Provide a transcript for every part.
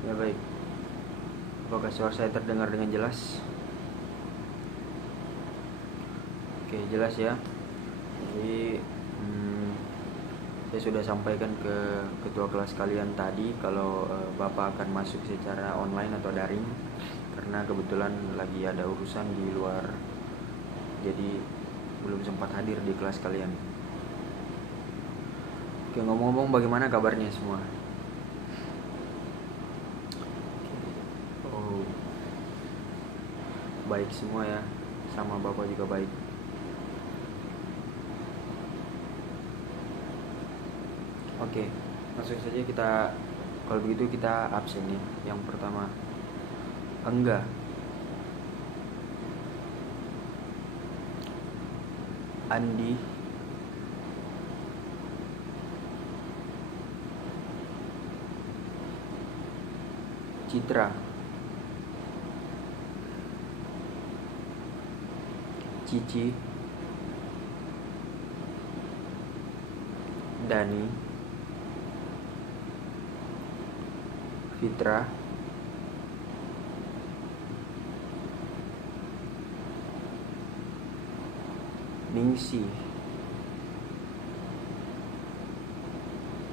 Ya baik, apakah suara saya terdengar dengan jelas? Oke, jelas ya. Jadi saya sudah sampaikan ke ketua kelas kalian tadi kalau Bapak akan masuk secara online atau daring, karena kebetulan lagi ada urusan di luar, jadi belum sempat hadir di kelas kalian. Oke, ngomong-ngomong, bagaimana kabarnya semua? Oh, baik semua ya, sama Bapak juga baik. Oke, langsung saja kita, kalau begitu kita absen ya. Yang pertama, Engga, Andi, Citra, Cici, Dani, Fitra, Ningsi,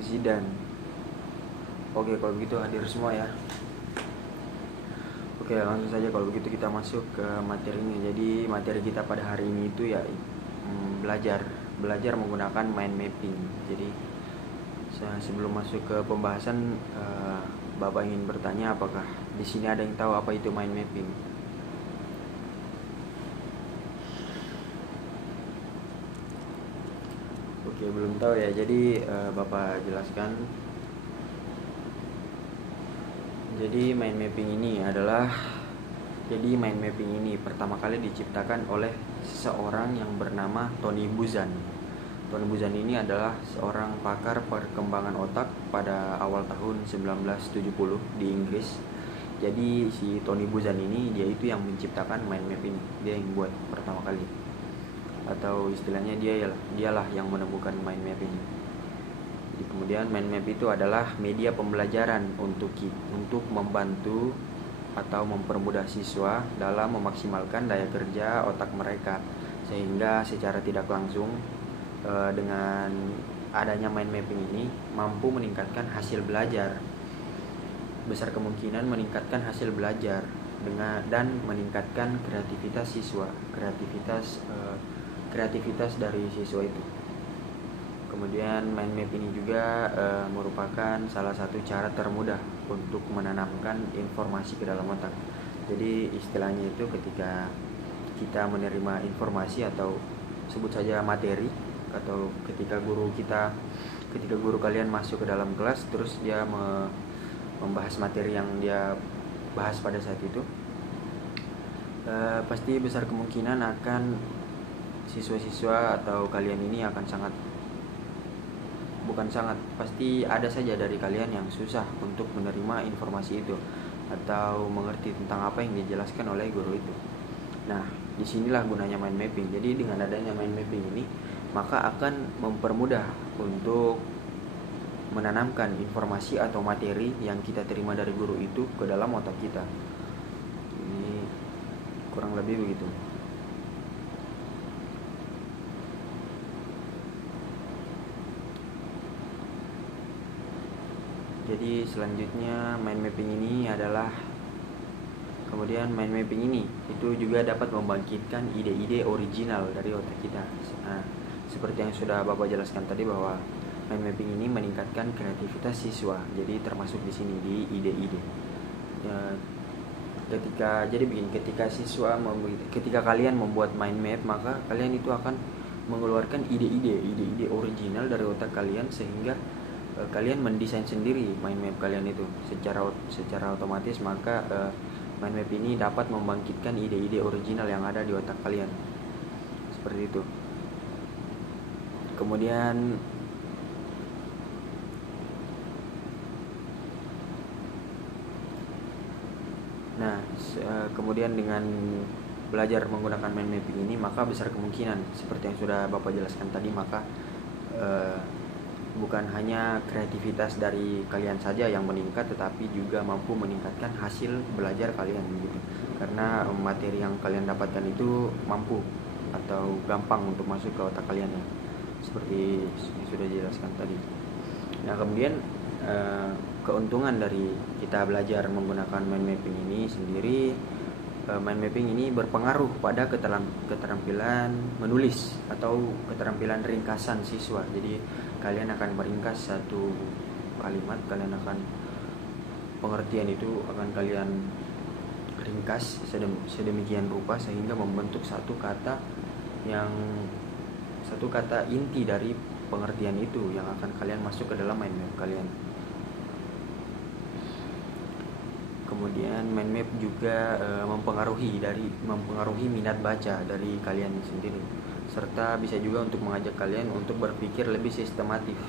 Zidan. Oke, kalau begitu hadir semua ya. Oke, langsung saja kalau begitu kita masuk ke materinya. Jadi materi kita pada hari ini itu ya belajar menggunakan mind mapping. Jadi sebelum masuk ke pembahasan, Bapak ingin bertanya apakah di sini ada yang tahu apa itu mind mapping? Oke, belum tahu ya. Jadi Bapak jelaskan. Jadi mind mapping ini pertama kali diciptakan oleh seseorang yang bernama Tony Buzan. Tony Buzan ini adalah seorang pakar perkembangan otak pada awal tahun 1970 di Inggris. Jadi si Tony Buzan ini dia itu yang menciptakan mind mapping, dia yang buat pertama kali. Atau istilahnya dialah yang menemukan mind mapping. Jadi kemudian mind map itu adalah media pembelajaran untuk membantu atau mempermudah siswa dalam memaksimalkan daya kerja otak mereka, sehingga secara tidak langsung dengan adanya mind mapping ini mampu meningkatkan hasil belajar. Besar kemungkinan meningkatkan hasil belajar dan meningkatkan kreativitas siswa, kreativitas dari siswa itu. Kemudian mind map ini juga merupakan salah satu cara termudah untuk menanamkan informasi ke dalam otak. Jadi istilahnya itu ketika kita menerima informasi atau sebut saja materi, atau ketika guru kalian masuk ke dalam kelas, terus dia membahas materi yang dia bahas pada saat itu, pasti besar kemungkinan akan siswa-siswa atau kalian ini akan pasti ada saja dari kalian yang susah untuk menerima informasi itu atau mengerti tentang apa yang dijelaskan oleh guru itu. Nah, disinilah gunanya mind mapping. Jadi dengan adanya mind mapping ini, maka akan mempermudah untuk menanamkan informasi atau materi yang kita terima dari guru itu ke dalam otak kita. Ini kurang lebih begitu. Jadi selanjutnya mind mapping ini itu juga dapat membangkitkan ide-ide original dari otak kita. Nah, seperti yang sudah Bapak jelaskan tadi bahwa mind mapping ini meningkatkan kreativitas siswa. Jadi termasuk di sini di ide-ide. Ya, ketika kalian membuat mind map, maka kalian itu akan mengeluarkan ide-ide original dari otak kalian, sehingga kalian mendesain sendiri mind map kalian itu secara otomatis. Maka mind map ini dapat membangkitkan ide-ide original yang ada di otak kalian, seperti itu. Kemudian kemudian dengan belajar menggunakan mind mapping ini, maka besar kemungkinan seperti yang sudah Bapak jelaskan tadi, maka bukan hanya kreativitas dari kalian saja yang meningkat, tetapi juga mampu meningkatkan hasil belajar kalian gitu. Karena materi yang kalian dapatkan itu mampu atau gampang untuk masuk ke otak kalian ya, seperti yang sudah dijelaskan tadi. Nah kemudian keuntungan dari kita belajar menggunakan mind mapping ini sendiri, mind mapping ini berpengaruh pada keterampilan menulis atau keterampilan ringkasan siswa. Jadi kalian akan meringkas satu kalimat, kalian akan pengertian itu akan kalian ringkas sedemikian rupa sehingga membentuk satu kata inti dari pengertian itu yang akan kalian masuk ke dalam mind map kalian. Kemudian mind map juga mempengaruhi minat baca dari kalian sendiri, serta bisa juga untuk mengajak kalian untuk berpikir lebih sistematis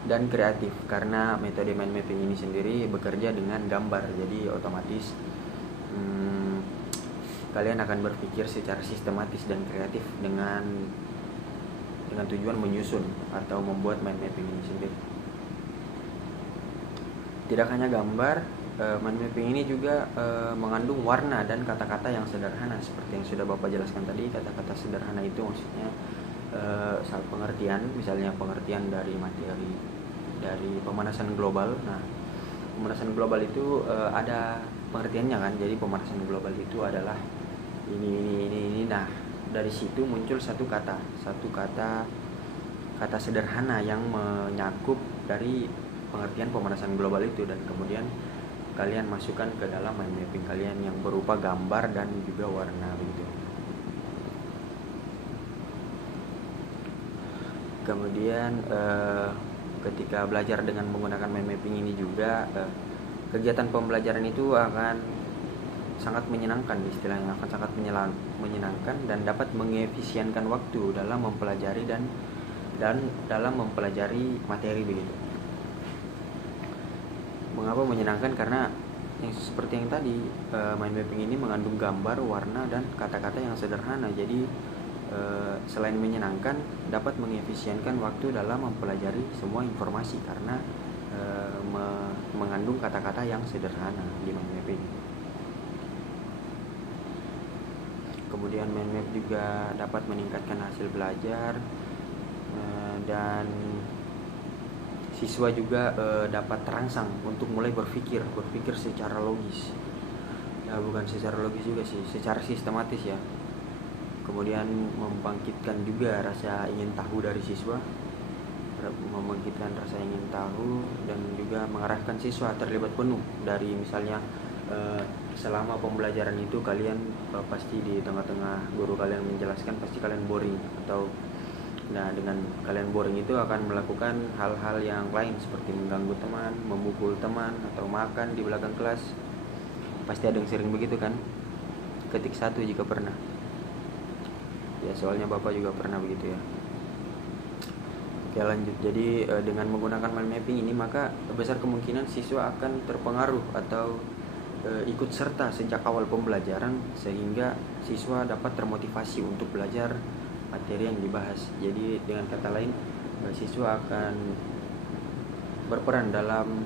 dan kreatif, karena metode mind mapping ini sendiri bekerja dengan gambar. Jadi otomatis kalian akan berpikir secara sistematis dan kreatif dengan tujuan menyusun atau membuat mind mapping ini sendiri. Tidak hanya gambar, mind mapping ini juga mengandung warna dan kata-kata yang sederhana. Seperti yang sudah Bapak jelaskan tadi, kata-kata sederhana itu maksudnya saat pengertian, misalnya pengertian dari materi dari pemanasan global. Nah, pemanasan global itu ada pengertiannya kan. Jadi pemanasan global itu adalah ini. Nah, dari situ muncul satu kata sederhana yang menyakup dari pengertian pemanasan global itu, dan kemudian kalian masukkan ke dalam mind mapping kalian yang berupa gambar dan juga warna begitu. Kemudian ketika belajar dengan menggunakan mind mapping ini juga kegiatan pembelajaran itu akan sangat menyenangkan, istilahnya akan sangat menyenangkan dan dapat mengefisienkan waktu dalam mempelajari dan dalam mempelajari materi begitu. Mengapa menyenangkan? Karena yang seperti yang tadi, mind mapping ini mengandung gambar, warna, dan kata-kata yang sederhana. Jadi selain menyenangkan, dapat mengefisienkan waktu dalam mempelajari semua informasi karena mengandung kata-kata yang sederhana di mind mapping. Kemudian mind map juga dapat meningkatkan hasil belajar, dan siswa juga dapat terangsang untuk mulai berpikir secara logis. Ya, bukan secara logis juga sih, secara sistematis ya. Kemudian membangkitkan juga rasa ingin tahu dari siswa, dan juga mengarahkan siswa terlibat penuh dari misalnya selama pembelajaran itu kalian pasti di tengah-tengah guru kalian menjelaskan pasti kalian boring, atau dengan kalian boring itu akan melakukan hal-hal yang lain seperti mengganggu teman, memukul teman, atau makan di belakang kelas. Pasti ada yang sering begitu kan? Ketik 1 jika pernah. Ya, soalnya Bapak juga pernah begitu ya. Oke, lanjut. Jadi dengan menggunakan mind mapping ini maka besar kemungkinan siswa akan terpengaruh atau ikut serta sejak awal pembelajaran, sehingga siswa dapat termotivasi untuk belajar materi yang dibahas. Jadi dengan kata lain, siswa akan berperan dalam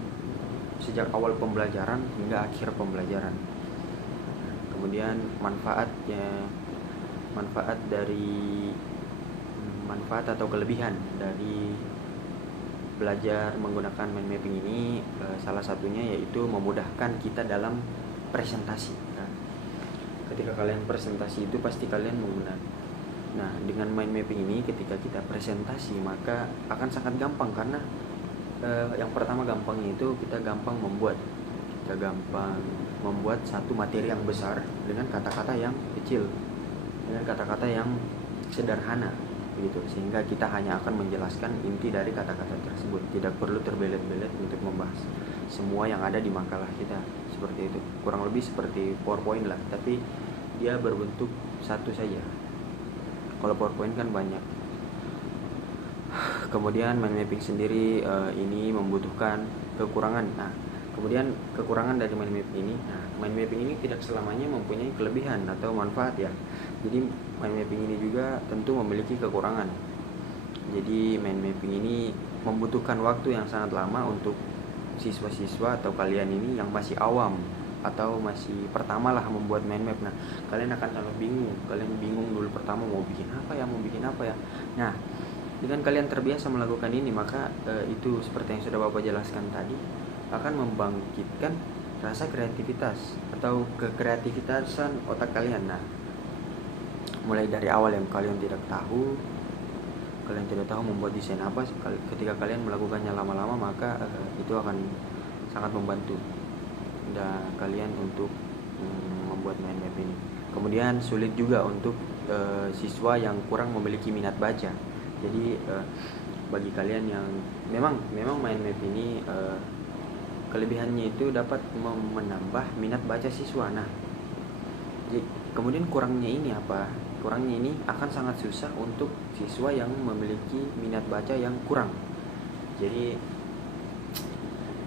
sejak awal pembelajaran hingga akhir pembelajaran. Kemudian manfaat atau kelebihan dari belajar menggunakan mind mapping ini, salah satunya yaitu memudahkan kita dalam presentasi. Nah, ketika kalian presentasi itu pasti kalian menggunakan. Nah, dengan mind mapping ini ketika kita presentasi maka akan sangat gampang, karena yang pertama gampangnya itu kita gampang membuat satu materi yang besar dengan kata-kata yang kecil, dengan kata-kata yang sederhana begitu, sehingga kita hanya akan menjelaskan inti dari kata-kata tersebut, tidak perlu terbelet-belet untuk membahas semua yang ada di makalah kita. Seperti itu, kurang lebih seperti PowerPoint lah, tapi dia berbentuk satu saja. Kalau PowerPoint kan banyak. Kemudian mind mapping sendiri ini membutuhkan kekurangan. Nah, kemudian kekurangan dari mind mapping ini. Nah, mind mapping ini tidak selamanya mempunyai kelebihan atau manfaat ya. Jadi mind mapping ini juga tentu memiliki kekurangan. Jadi mind mapping ini membutuhkan waktu yang sangat lama untuk siswa-siswa atau kalian ini yang masih awam atau masih pertama lah membuat mind map. Nah, kalian akan sangat bingung. Kalian bingung dulu pertama mau bikin apa ya. Nah, dengan kalian terbiasa melakukan ini, maka itu seperti yang sudah Bapak jelaskan tadi akan membangkitkan rasa kreativitas atau kekreativitasan otak kalian. Nah, mulai dari awal yang kalian tidak tahu membuat desain apa, ketika kalian melakukannya lama-lama, maka itu akan sangat membantu kalian untuk membuat mind map ini. Kemudian sulit juga untuk siswa yang kurang memiliki minat baca. Jadi bagi kalian yang memang mind map ini kelebihannya itu dapat menambah minat baca siswa. Nah, kemudian kurangnya ini apa? Kurangnya ini akan sangat susah untuk siswa yang memiliki minat baca yang kurang. Jadi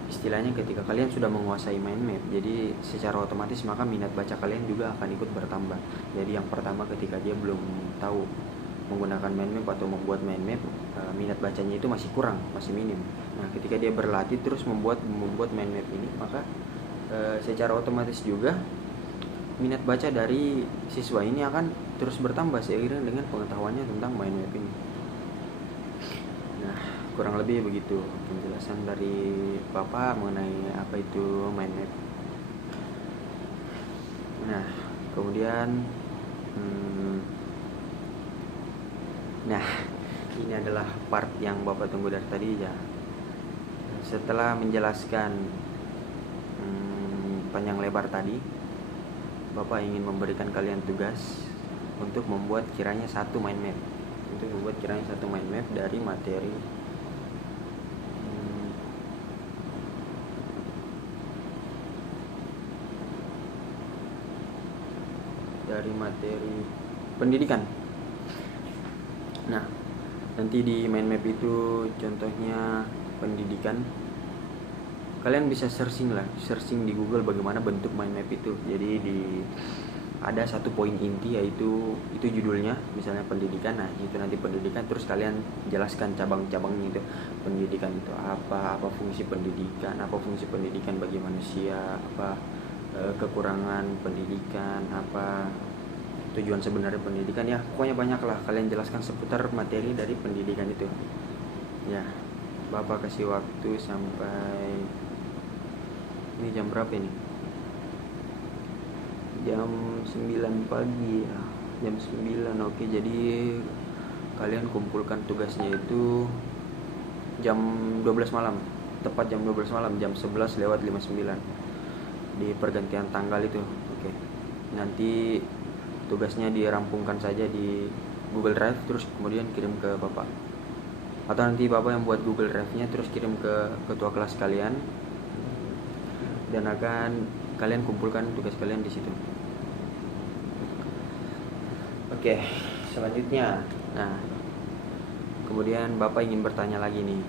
istilahnya ketika kalian sudah menguasai mind map, jadi secara otomatis maka minat baca kalian juga akan ikut bertambah. Jadi yang pertama ketika dia belum tahu menggunakan mind map atau membuat mind map, minat bacanya itu masih kurang, masih minim. Nah, ketika dia berlatih terus membuat mind map ini, maka secara otomatis juga minat baca dari siswa ini akan terus bertambah seiring dengan pengetahuannya tentang mind map ini. Nah, kurang lebih begitu penjelasan dari Bapak mengenai apa itu mind map. Nah, kemudian nah, ini adalah part yang Bapak tunggu dari tadi ya. Setelah menjelaskan panjang lebar tadi, Bapak ingin memberikan kalian tugas untuk membuat kiranya satu mind map. Dari materi pendidikan. Nah, nanti di mind map itu contohnya pendidikan. Kalian bisa searching di Google bagaimana bentuk mind map itu. Jadi ada satu poin inti, yaitu itu judulnya misalnya pendidikan. Nah, itu nanti pendidikan, terus kalian jelaskan cabang-cabangnya itu. Pendidikan itu apa fungsi pendidikan bagi manusia, apa kekurangan pendidikan, apa tujuan sebenarnya pendidikan, ya pokoknya banyak lah. Kalian jelaskan seputar materi dari pendidikan itu ya. Bapak kasih waktu sampai, ini jam berapa ini? Jam 9 pagi ya. Jam 9. Oke, jadi kalian kumpulkan tugasnya itu jam 12 malam. Tepat jam 12 malam, jam 11:59 di pergantian tanggal itu. Oke. Nanti tugasnya dirampungkan saja di Google Drive, terus kemudian kirim ke Bapak. Atau nanti Bapak yang buat Google Drive-nya terus kirim ke ketua kelas kalian, dan akan kalian kumpulkan tugas kalian di situ. Oke, selanjutnya. Nah, kemudian Bapak ingin bertanya lagi nih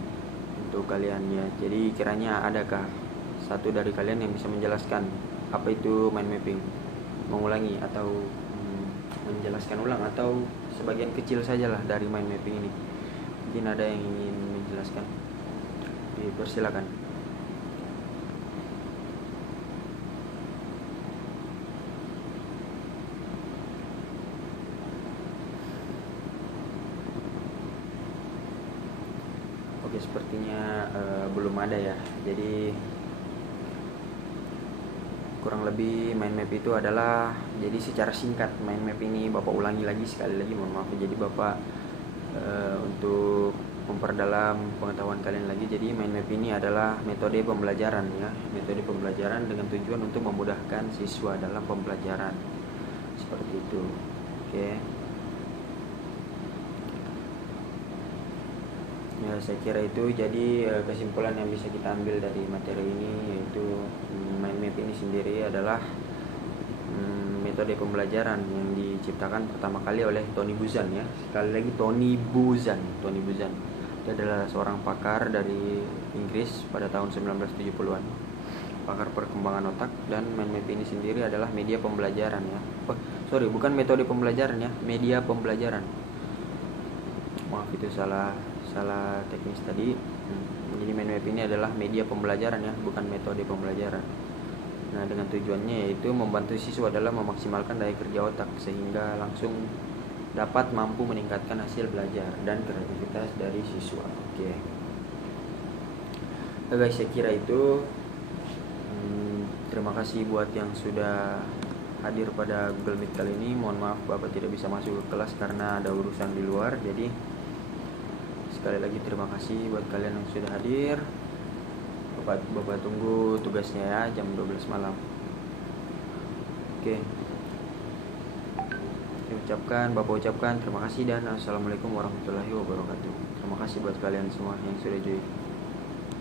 untuk kalian ya. Jadi kiranya adakah satu dari kalian yang bisa menjelaskan apa itu mind mapping? Mengulangi atau menjelaskan ulang atau sebagian kecil sajalah dari mind mapping ini. Mungkin ada yang ingin menjelaskan, dipersilakan. Oke, sepertinya belum ada ya. Jadi kurang lebih mind map itu adalah, jadi secara singkat mind map ini Bapak ulangi lagi sekali lagi, mohon maaf. Jadi Bapak untuk memperdalam pengetahuan kalian lagi, jadi mind map ini adalah metode pembelajaran ya, metode pembelajaran dengan tujuan untuk memudahkan siswa dalam pembelajaran, seperti itu. Oke. Ya, saya kira itu. Jadi kesimpulan yang bisa kita ambil dari materi ini, yaitu mind map ini sendiri adalah metode pembelajaran yang diciptakan pertama kali oleh Tony Buzan ya. Sekali lagi Tony Buzan. Dia adalah seorang pakar dari Inggris pada tahun 1970-an. Pakar perkembangan otak, dan mind map ini sendiri adalah media pembelajaran ya. Bukan metode pembelajaran ya, media pembelajaran. Maaf itu salah teknis tadi. Jadi mind map ini adalah media pembelajaran ya, bukan metode pembelajaran. Nah, dengan tujuannya yaitu membantu siswa dalam memaksimalkan daya kerja otak sehingga langsung dapat mampu meningkatkan hasil belajar dan kreativitas dari siswa. Oke. Nah, guys, saya kira itu. Terima kasih buat yang sudah hadir pada Google Meet kali ini. Mohon maaf Bapak tidak bisa masuk ke kelas karena ada urusan di luar. Jadi sekali lagi terima kasih buat kalian yang sudah hadir. Bapak tunggu tugasnya ya jam 12 malam. Oke. Bapak ucapkan terima kasih dan assalamualaikum warahmatullahi wabarakatuh. Terima kasih buat kalian semua yang sudah join.